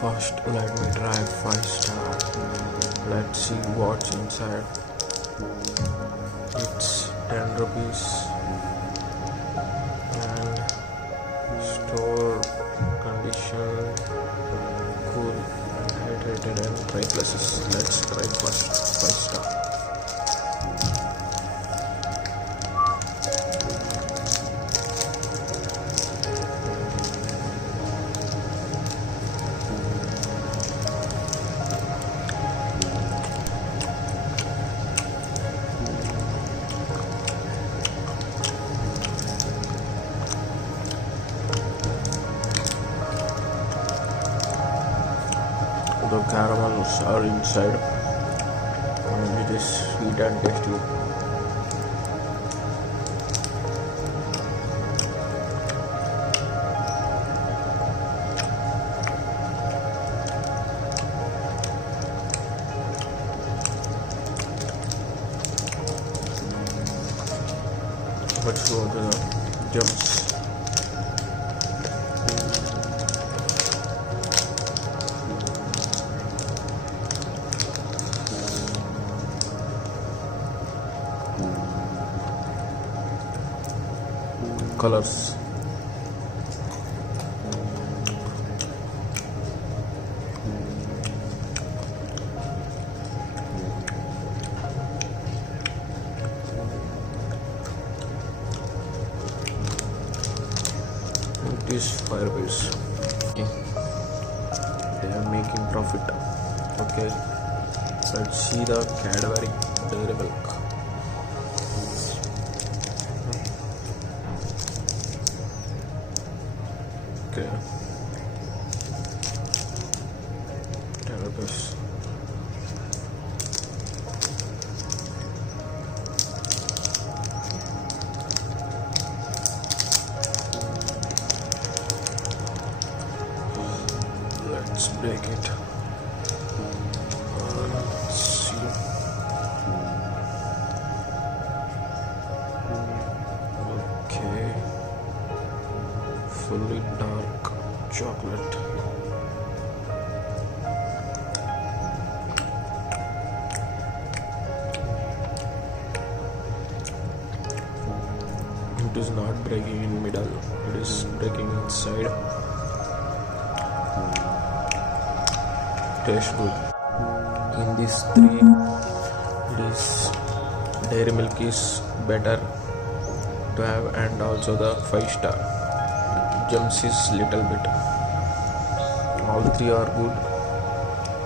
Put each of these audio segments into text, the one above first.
First, let me try 5-star. Let's see what's inside. It's 10 rupees and store condition, cool and hydrated and try pluses. Let's try first 5-star. The caramels are inside and it is sweet and tasty. Let's go to the gems. Colors. It is 5 rupees. Okay. They are making profit. Okay. Let's see the Cadbury Dairy Milk. Okay. 10 rupees. Let's break it. Let's see. Okay. Fully dark chocolate. It is not breaking in middle, it is breaking inside. Tastes good. In these three, it is dairy milk is better to have, and also the 5-star. Gems is little bit. All three are good.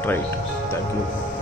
Try it. Thank you.